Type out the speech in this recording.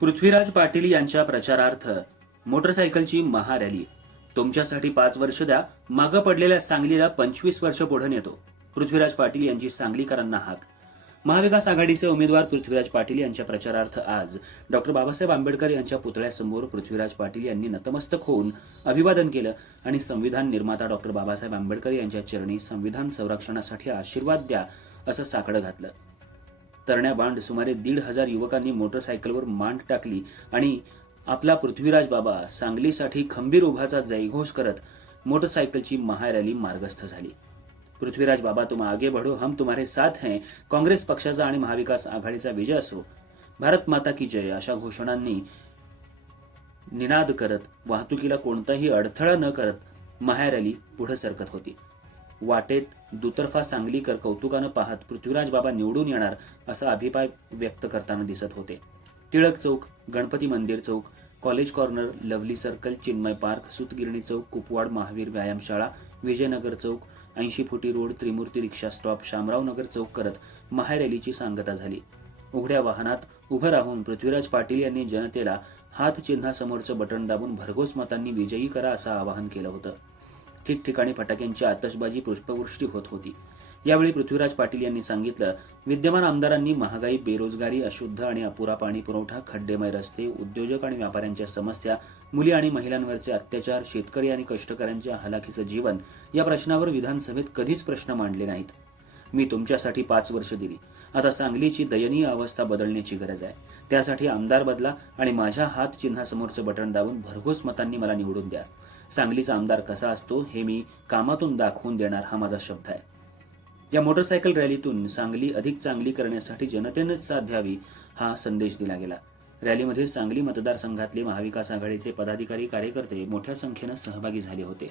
पृथ्वीराज पाटील यांच्या प्रचारार्थ मोटरसायकलची महारॅली. तुमच्यासाठी पाच वर्ष द्या मागं पडलेल्या सांगलीला पंचवीस वर्ष पुढे नेतो. पृथ्वीराज पाटील यांची सांगलीकरांना हाक. महाविकास आघाडीचे उमेदवार पृथ्वीराज पाटील यांच्या प्रचारार्थ आज. डॉक्टर बाबासाहेब आंबेडकर यांच्या पुतळ्यासमोर पृथ्वीराज पाटील यांनी नतमस्तक होऊन अभिवादन केलं आणि संविधान निर्माता डॉक्टर बाबासाहेब आंबेडकर यांच्या चरणी संविधान संरक्षणासाठी आशीर्वाद द्या असं साकडं घातलं. तरण्या बांड सुमारे दीड हजार युवकांनी मोटरसायकलवर मांड टाकली आणि आपला पृथ्वीराज बाबा सांगलीसाठी खंबीर उभाचा जयघोष करत मोटरसायकलची महारॅली मार्गस्थ झाली. पृथ्वीराज बाबा तुम आगे बढ़ो हम तुम्हारे साथ हैं। काँग्रेस पक्षाचा आणि महाविकास आघाडीचा विजय असो। भारत माता की जय अशा घोषणांनी निनाद करत वाहतुकीला कोणताही अडथळा न करत महारॅली पुढे सरकत होती. वाटेत दुतर्फा सांगलीकर कौतुकानं पाहत पृथ्वीराज बाबा निवडून येणार असा अभिप्राय व्यक्त करताना दिसत होते. टिळक चौक गणपती मंदिर चौक college corner lovely circle Chinmay park सुतगिरणी चौक कुपवाड महावीर व्यायामशाळा विजयनगर चौक ऐंशी फुटी road Trimurti rickshaw stop Shamrao Nagar चौक करत महारॅलीची सांगता झाली. उघड्या वाहनात उभं राहून पृथ्वीराज पाटील यांनी जनतेला हात चिन्हासमोरचं बटन दाबून भरघोस मतांनी विजयी करा असं आवाहन केलं होतं. ठिकठिकाणी फटाक्यांची आतषबाजी पुष्पवृष्टी होत होती. यावेळी पृथ्वीराज पाटील यांनी सांगितलं विद्यमान आमदारांनी महागाई बेरोजगारी अशुद्ध आणि अपुरा पाणी पुरवठा खड्डेमय रस्ते उद्योजक आणि व्यापाऱ्यांच्या समस्या मुली आणि महिलांवरचे अत्याचार शेतकरी आणि कष्टकऱ्यांच्या हलाखीचं जीवन या प्रश्नावर विधानसभेत कधीच प्रश्न मांडले नाहीत. मी तुमच्यासाठी पाच वर्ष दिली. आता सांगलीची दयनीय अवस्था बदलण्याची गरज आहे. त्यासाठी आमदार बदला आणि माझ्या हात चिन्हासमोरचं बटन दाबून भरघोस मतांनी मला निवडून द्या. सांगलीचा आमदार कसा असतो हे मी कामातून दाखवून देणार हा माझा शब्द आहे. या मोटरसायकल रॅलीतून सांगली अधिक चांगली करण्यासाठी जनतेनेच साथ द्यावी हा संदेश दिला गेला. रॅलीमध्ये सांगली मतदारसंघातले महाविकास आघाडीचे पदाधिकारी कार्यकर्ते मोठ्या संख्येनं सहभागी झाले होते.